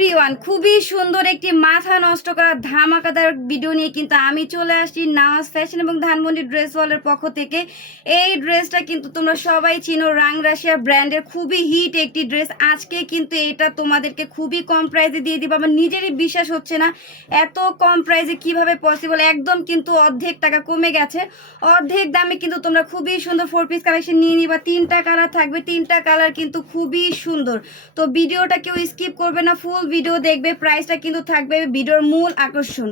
Everyone, খুবই সুন্দর একটি মাথা নষ্ট করা ধামাকাদার ভিডিও নিয়ে কিন্তু আমি চলে আসছি নাওয়াজ ফ্যাশন এবং ধানমন্ডি ড্রেস ওয়ালের পক্ষ থেকে। এই ড্রেসটা কিন্তু তোমরা সবাই চিনো, রাং রাশিয়া ব্র্যান্ডের খুবই হিট একটি ড্রেস আজকে কিন্তু এটা তোমাদেরকে খুবই কম প্রাইসে দিয়ে দিব, আমার নিজেরই বিশ্বাস হচ্ছে না এত কম প্রাইজে কীভাবে পসিবল একদম কিন্তু অর্ধেক টাকা কমে গেছে। অর্ধেক দামে কিন্তু তোমরা খুবই সুন্দর ফোর পিস কালেকশন নিয়ে নিবা। তিনটা কালার থাকবে, তিনটা কালার কিন্তু খুবই সুন্দর। তো ভিডিওটা কেউ স্কিপ করবে না ফুল ভিডিও দেখবে প্রাইসটা কিন্তু থাকবে ভিডিওর মূল আকর্ষণ।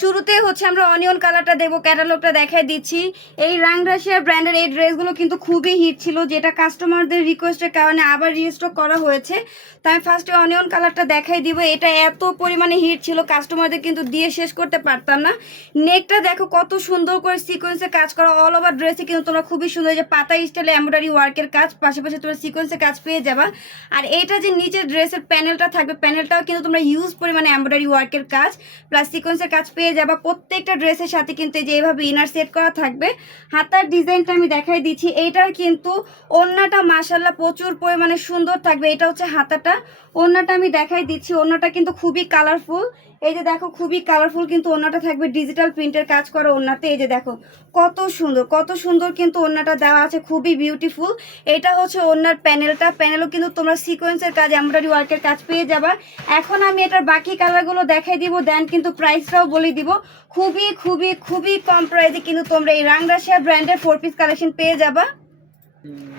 শুরুতে হচ্ছে আমরা অনিয়ন কালারটা দেখব ক্যাটালগটা দেখাই দিচ্ছি। এই রাং রাশিয়ার ব্র্যান্ডের এই ড্রেসগুলো কিন্তু খুবই হিট ছিল, যেটা কাস্টমারদের রিকোয়েস্টের কারণে আবার রিস্টক করা হয়েছে। তাই আমি ফার্স্টে অনিয়ন কালারটা দেখাই দিব, এটা এত পরিমাণে হিট ছিল কাস্টমারদের কিন্তু দিয়ে শেষ করতে পারতাম না। নেকটা দেখো কত সুন্দর করে সিকোয়েন্সে কাজ করা অল ওভার ড্রেসে কিন্তু তোমরা খুবই সুন্দর যে পাতা স্টাইলে এমব্রয়ডারি ওয়ার্কের কাজ, পাশাপাশি তোমরা সিকোয়েন্সে কাজ পেয়ে যাবা। আর এইটা যে নিচের ড্রেসের প্যানেলটা থাকবে প্যানেলটাও কিন্তু তোমরা ইউজ পরিমাণে এমব্রয়ডারি ওয়ার্কের কাজ প্লাস সিকোয়েন্সের কাজ পেয়ে যাবা প্রত্যেকটা ড্রেসের সাথে কিন্তু এই যে এইভাবে ইনার সেট করা থাকবে। হাতার ডিজাইনটা আমি দেখাই দিচ্ছি। এইটার কিন্তু ওড়নাটা মাসাল্লাহ প্রচুর পরিমাণে সুন্দর থাকবে। এটা হচ্ছে হাতাটা। ওড়নাটা আমি দেখাই দিচ্ছি। ওড়নাটা কিন্তু খুবই কালারফুল এই যে দেখো, খুবই কালারফুল কিন্তু ওড়নাটা থাকবে ডিজিটাল প্রিন্টের কাজ করা ওড়নাতে। এই যে দেখো, কত সুন্দর কত সুন্দর কিন্তু ওড়নাটা দেওয়া আছে, খুবই বিউটিফুল এটা হচ্ছে ওড়নার প্যানেলটা। প্যানেলও কিন্তু তোমরা সিকোয়েন্সের কাজ এমব্রয়ডারি ওয়ার্কের কাজ পেয়ে যাবা। এখন আমি এটার বাকি কালারগুলো দেখাই দিব দেন কিন্তু প্রাইসটাও বলে দিব। খুবই খুবই খুবই কম প্রাইসে কিন্তু তোমরা এই রাংরাশিয়া ব্র্যান্ডের ফোর পিস কালেকশন পেয়ে যাবা।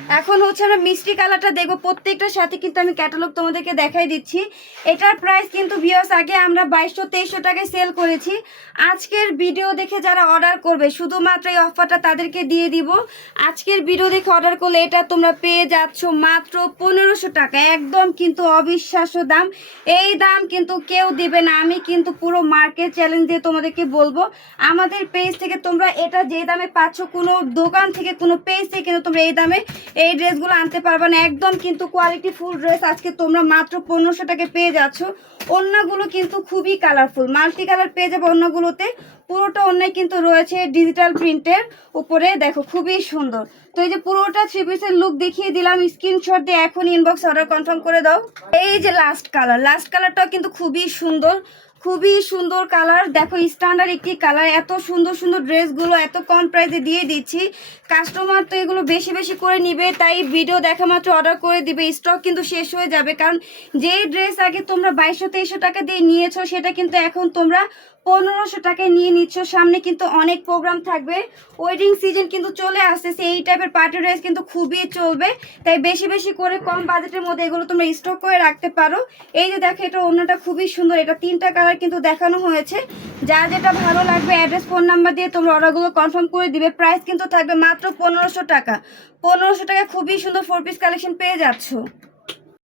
এখন হচ্ছে আমরা মিষ্টি কালারটা দেখব। প্রত্যেকটার সাথে কিন্তু আমি ক্যাটালগ তোমাদেরকে দেখাই দিচ্ছি। এটার প্রাইস কিন্তু ভিওস আগে আমরা বাইশশো, তেইশশো টাকায় সেল করেছি। আজকের ভিডিও দেখে যারা অর্ডার করবে, শুধুমাত্র এই অফারটা তাদেরকে দিয়ে দিব। আজকের ভিডিও দেখে অর্ডার করলে এটা তোমরা পেয়ে যাচ্ছ মাত্র পনেরোশো টাকা। একদম কিন্তু অবিশ্বাস্য দাম। এই দাম কিন্তু কেউ দেবে না। আমি কিন্তু পুরো মার্কেট চ্যালেঞ্জ দিয়ে তোমাদেরকে বলব। আমাদের পেজ থেকে তোমরা এটা যে দামে পাচ্ছ, কোনো দোকান থেকে কোনো পেজ থেকে কিন্তু তোমরা এই দামে এই ড্রেসগুলো আনতে পারবে না। একদম কিন্তু কোয়ালিটি ফুল ড্রেস আজকে তোমরা মাত্র পনেরোশো টাকা পেয়ে যাচ্ছ। অন্যগুলো কিন্তু খুবই কালারফুল মাল্টি কালার পেয়ে যাবে অন্যগুলোতে। পুরোটা অন্যায় কিন্তু রয়েছে ডিজিটাল প্রিন্টের উপরে। দেখো, খুবই সুন্দর। তো এই যে পুরোটা থ্রি পিসের লুক দেখিয়ে দিলাম। স্ক্রিনশট দিয়ে এখন ইনবক্স অর্ডার কনফার্ম করে দাও। এই যে লাস্ট কালার লাস্ট কালারটাও কিন্তু খুবই সুন্দর। খুবই সুন্দর কালার। দেখো স্ট্যান্ডার্ড একটি কালার। এত সুন্দর সুন্দর ড্রেসগুলো এত কম প্রাইসে দিয়ে দিচ্ছি। কাস্টমার তো এগুলো বেশি বেশি করে নিবে, তাই ভিডিও দেখা মাত্র অর্ডার করে দিবে। স্টক কিন্তু শেষ হয়ে যাবে। কারণ যে ড্রেস আগে তোমরা বাইশশো তেইশশো টাকা দিয়ে নিয়েছো, সেটা কিন্তু এখন তোমরা পনেরোশো টাকায় নিয়ে নিচ্ছ। সামনে কিন্তু অনেক প্রোগ্রাম থাকবে। ওয়েডিং সিজন কিন্তু চলে আসতেছে। এই টাইপের পার্টি ড্রেস কিন্তু খুবই চলবে। তাই বেশি বেশি করে কম বাজেটের মধ্যে এগুলো তোমরা স্টক করে রাখতে পারো। এই যে দেখো, এটা অন্যটা খুবই সুন্দর। এটা তিনটা কালার কিন্তু দেখানো হয়েছে। যা যেটা ভালো লাগবে অ্যাড্রেস ফোন নাম্বার দিয়ে তোমরা অর্ডারগুলো কনফার্ম করে দিবে। প্রাইস কিন্তু থাকবে মাত্র পনেরোশো টাকা। পনেরোশো টাকা খুবই সুন্দর ফোর পিস কালেকশন পেয়ে যাচ্ছ।